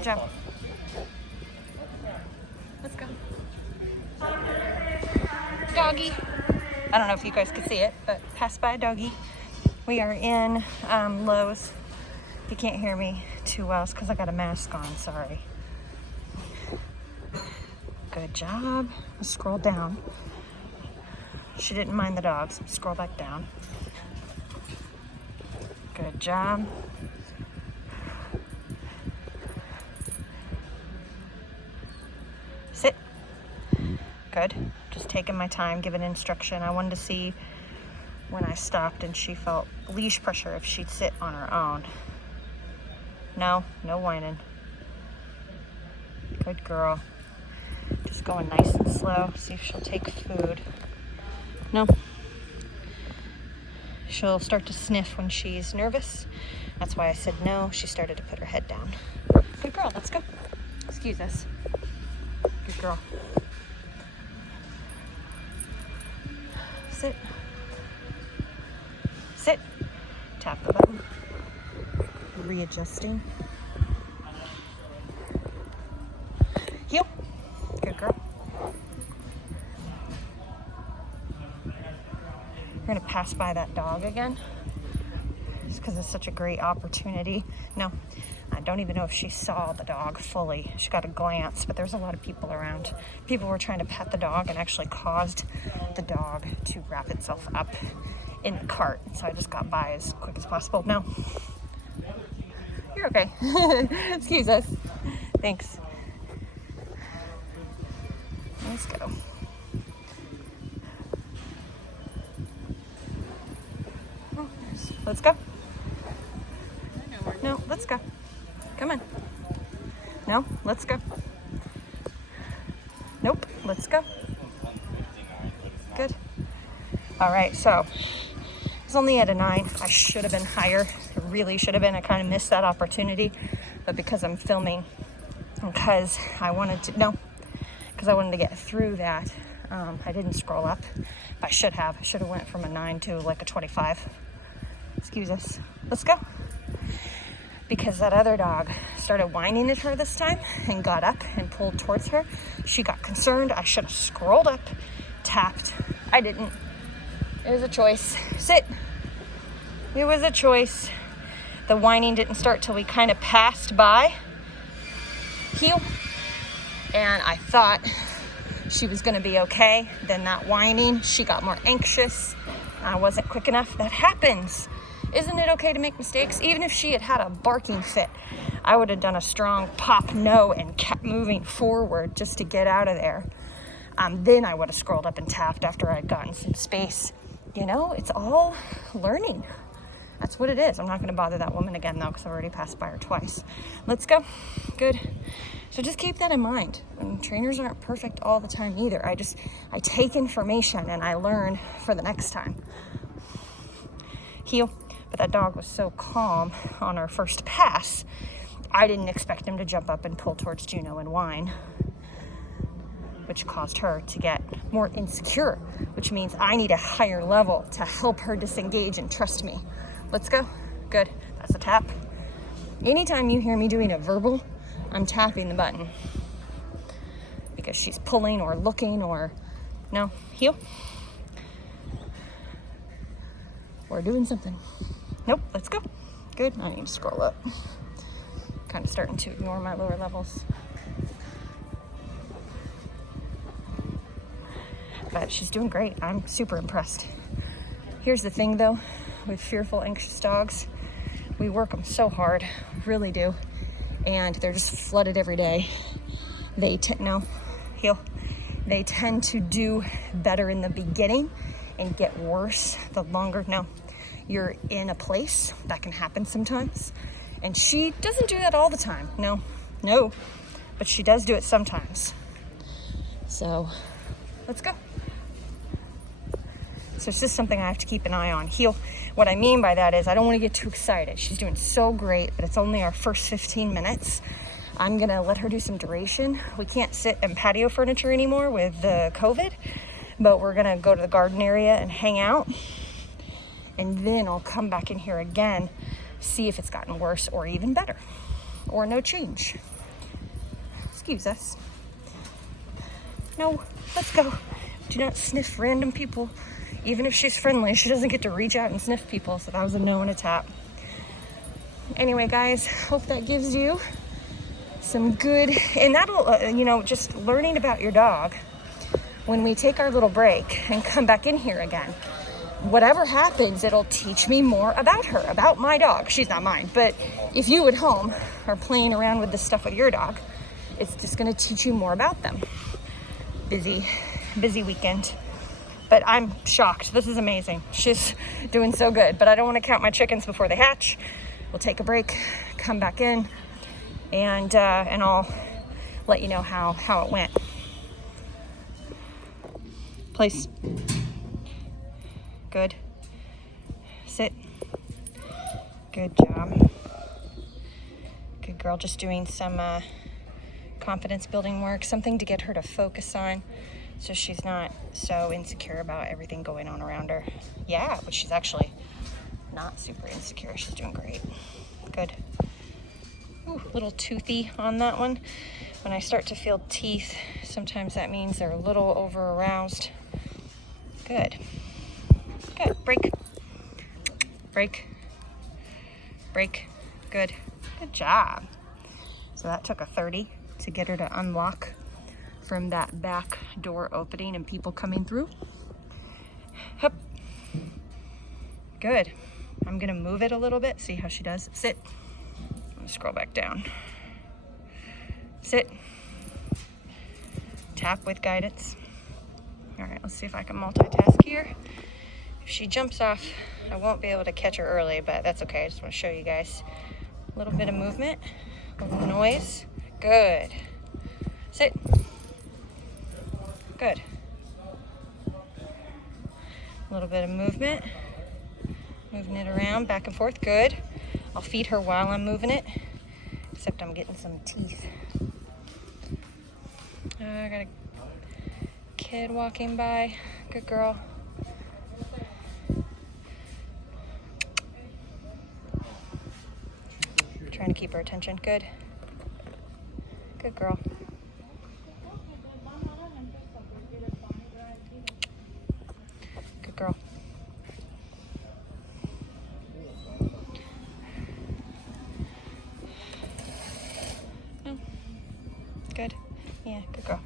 Good job. Let's go. Doggy. I don't know if you guys could see it, but pass by doggy. We are in Lowe's. If you can't hear me too well, it's because I got a mask on, sorry. Good job. Scroll down. She didn't mind the dogs. Scroll back down. Good job. Sit. Good. Just taking my time, giving instruction. I wanted to see when I stopped and she felt leash pressure if she'd sit on her own. No whining. Good girl. Just going nice and slow. See if she'll take food. No. She'll start to sniff when she's nervous. That's why I said no. She started to put her head down. Good girl, let's go. Excuse us. Good girl. Sit. Sit. Tap the button. Readjusting. Heel. Good girl. We're gonna pass by that dog again. Just because it's such a great opportunity. No, I don't even know if she saw the dog fully. She got a glance, but there's a lot of people around. People were trying to pet the dog and actually caused the dog to wrap itself up in the cart. So I just got by as quick as possible. No. You're okay. Excuse us. Thanks. Let's go. Oh, let's go. No, let's go. Come on. No, let's go. Nope, let's go. Good. All right, so I was only at a 9. I should have been higher. I really should have been. I kind of missed that opportunity, but because I'm filming, because I wanted to get through that, I didn't scroll up. I should have. I should have went from a 9 to like a 25. Excuse us. Let's go. Because that other dog started whining at her this time and got up and pulled towards her. She got concerned. I should have scrolled up, tapped. I didn't. It was a choice. Sit. It was a choice. The whining didn't start till we kind of passed by. Heel. And I thought she was going to be okay. Then that whining, she got more anxious. I wasn't quick enough. That happens. Isn't it okay to make mistakes? Even if she had had a barking fit, I would have done a strong pop no and kept moving forward just to get out of there. Then I would have scrolled up and tapped after I'd gotten some space. You know, it's all learning. That's what it is. I'm not going to bother that woman again, though, because I've already passed by her twice. Let's go. Good. So just keep that in mind. And trainers aren't perfect all the time either. I take information and I learn for the next time. Heel. But that dog was so calm on our first pass, I didn't expect him to jump up and pull towards Juno and whine, which caused her to get more insecure, which means I need a higher level to help her disengage and trust me. Let's go. Good. That's a tap. Anytime you hear me doing a verbal, I'm tapping the button because she's pulling or looking or no, heel. We're doing something. Nope, let's go. Good. I need to scroll up. Kind of starting to ignore my lower levels. But she's doing great. I'm super impressed. Here's the thing though, with fearful, anxious dogs, we work them so hard, really do. And they're just flooded every day. They tend to do better in the beginning and get worse the longer. No, you're in a place. That can happen sometimes. And she doesn't do that all the time. No, but she does do it sometimes. So let's go. So it's just something I have to keep an eye on. Heel. What I mean by that is I don't want to get too excited. She's doing so great, but it's only our first 15 minutes. I'm going to let her do some duration. We can't sit in patio furniture anymore with the COVID, but we're going to go to the garden area and hang out. And then I'll come back in here again, see if it's gotten worse or even better or no change. excuse us. No, let's go. Do not sniff random people. Even if she's friendly, she doesn't get to reach out and sniff people. So that was a no and a tap. Anyway, guys, hope that gives you some good, and that'll, just learning about your dog. When we take our little break and come back in here again, whatever happens, it'll teach me more about her, about my dog. She's not mine, but if you at home are playing around with this stuff with your dog, it's just going to teach you more about them. Busy weekend, but I'm shocked. This is amazing. She's doing so good, but I don't want to count my chickens before they hatch. We'll take a break, come back in, and I'll let you know how it went. Place. Good. Sit. Good job. Good girl. Just doing some confidence building work, something to get her to focus on so she's not so insecure about everything going on around her. Yeah, but she's actually not super insecure. She's doing great. Good. Ooh, little toothy on that one. When I start to feel teeth, sometimes that means they're a little over aroused. Good. Good. Break. Break. Break. Good. Good job. So that took a 30 to get her to unlock from that back door opening and people coming through. Hup. Good. I'm gonna move it a little bit, see how she does. Sit. I'm gonna scroll back down. Sit. Tap with guidance. All right, let's see if I can multitask here. If she jumps off, I won't be able to catch her early, but that's okay. I just want to show you guys a little bit of movement, a little noise. Good. Sit. Good. A little bit of movement. Moving it around, back and forth. Good. I'll feed her while I'm moving it, except I'm getting some teeth. I got a kid walking by. Good girl. Trying to keep her attention. Good. Good girl. Good girl. No. Good. Yeah, good girl.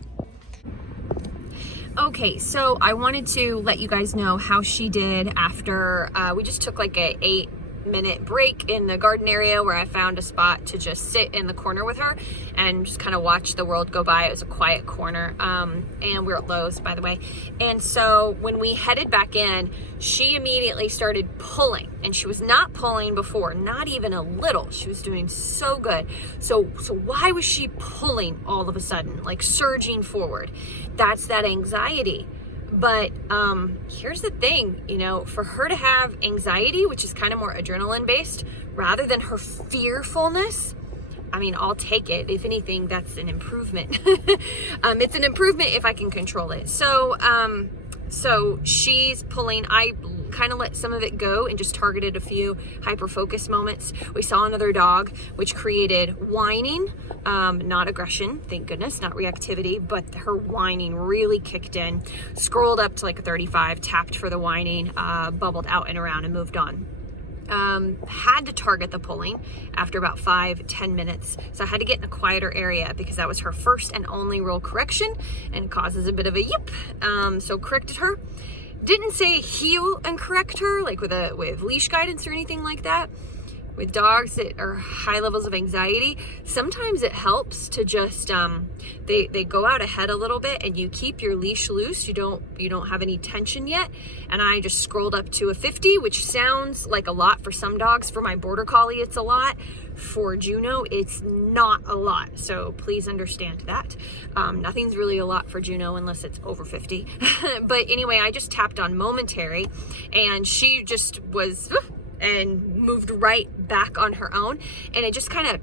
Okay, so I wanted to let you guys know how she did after we just took like a 8-minute break in the garden area where I found a spot to just sit in the corner with her and just kind of watch the world go by. It was a quiet corner, and we're at Lowe's, by the way. And so when we headed back in, she immediately started pulling, and she was not pulling before, not even a little. She was doing so good. So why was she pulling all of a sudden, like surging forward? That's that anxiety. But here's the thing, for her to have anxiety, which is kind of more adrenaline based, rather than her fearfulness, I mean, I'll take it. If anything, that's an improvement. It's an improvement if I can control it. So she's pulling. I kind of let some of it go and just targeted a few hyper-focus moments. We saw another dog, which created whining, not aggression, thank goodness, not reactivity, but her whining really kicked in. Scrolled up to like a 35, tapped for the whining, bubbled out and around and moved on. Had to target the pulling after about 5-10 minutes. So I had to get in a quieter area because that was her first and only real correction and causes a bit of a yip. So corrected her. Didn't say heel and correct her like with leash guidance or anything like that. With dogs that are high levels of anxiety, sometimes it helps to just they go out ahead a little bit and you keep your leash loose. You don't have any tension yet. And I just scrolled up to a 50, which sounds like a lot for some dogs. For my border collie, it's a lot. For Juno, it's not a lot. So please understand that. Nothing's really a lot for Juno unless it's over 50. But anyway, I just tapped on momentary and she just was and moved right back on her own. And it just kind of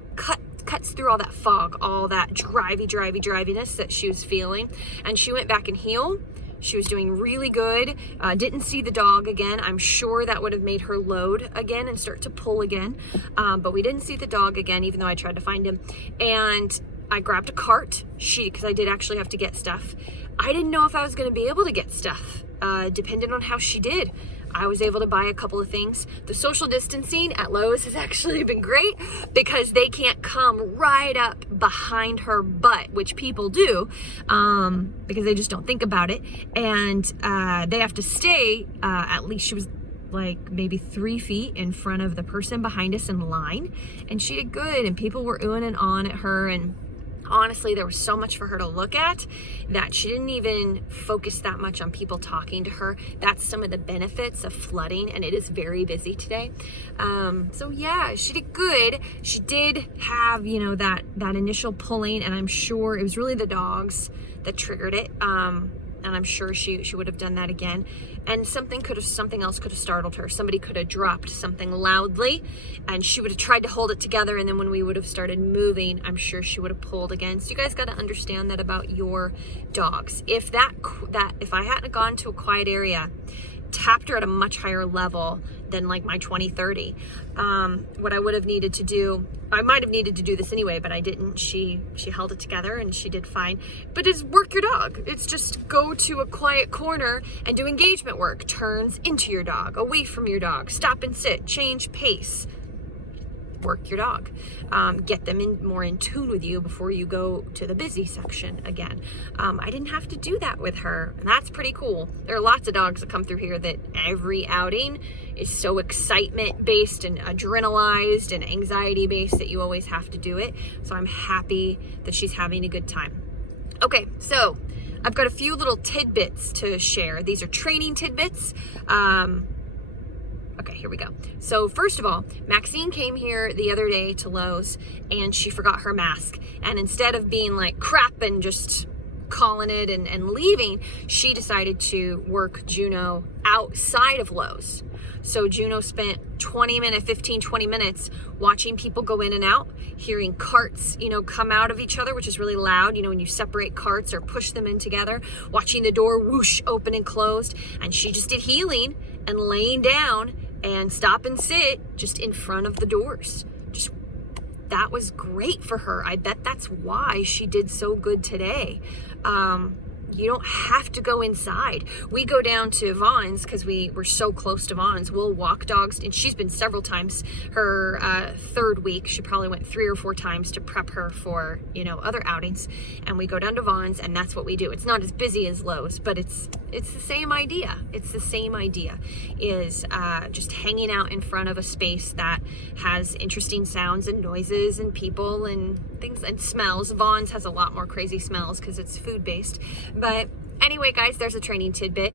cuts through all that fog, all that driviness that she was feeling. And she went back and heel. She was doing really good. Didn't see the dog again. I'm sure that would have made her load again and start to pull again. But we didn't see the dog again, even though I tried to find him. And I grabbed a cart, because I did actually have to get stuff. I didn't know if I was going to be able to get stuff, depending on how she did. I was able to buy a couple of things. The social distancing at Lowe's has actually been great because they can't come right up behind her butt, which people do, because they just don't think about it. And they have to stay, at least she was like maybe 3 feet in front of the person behind us in line. And she did good, and people were oohing and ahhing at her. And honestly, there was so much for her to look at that she didn't even focus that much on people talking to her. That's some of the benefits of flooding, and it is very busy today. So yeah, she did good. She did have, you know, that initial pulling, and I'm sure it was really the dogs that triggered it. And I'm sure she would have done that again. And something else could have startled her. Somebody could have dropped something loudly, and she would have tried to hold it together. And then when we would have started moving, I'm sure she would have pulled again. So you guys got to understand that about your dogs. If I hadn't gone to a quiet area, tapped her at a much higher level than like my 20-30, what I would have needed to do, I might have needed to do this anyway, but I didn't. She held it together and she did fine. But it's work your dog. It's just go to a quiet corner and do engagement work. Turns into your dog, away from your dog, stop and sit, change pace. Work your dog. Get them more in tune with you before you go to the busy section again. I didn't have to do that with her, and that's pretty cool. There are lots of dogs that come through here that every outing is so excitement based and adrenalized and anxiety based that you always have to do it. So I'm happy that she's having a good time. Okay, so I've got a few little tidbits to share. These are training tidbits. Okay, here we go. So first of all, Maxine came here the other day to Lowe's and she forgot her mask. And instead of being like crap and just calling it and leaving, she decided to work Juno outside of Lowe's. So Juno spent 20 minutes watching people go in and out, hearing carts, come out of each other, which is really loud, when you separate carts or push them in together, watching the door whoosh open and closed. And she just did healing and laying down and stop and sit just in front of the doors. That was great for her. I bet that's why she did so good today. You don't have to go inside. We go down to Vaughn's because we're so close to Vaughn's. We'll walk dogs, and she's been several times. Her third week, she probably went 3 or 4 times to prep her for, other outings. And we go down to Vaughn's, and that's what we do. It's not as busy as Lowe's, but it's the same idea. It's the same idea, is just hanging out in front of a space that has interesting sounds and noises and people and things and smells. Vaughn's has a lot more crazy smells because it's food-based. But anyway, guys, there's a training tidbit.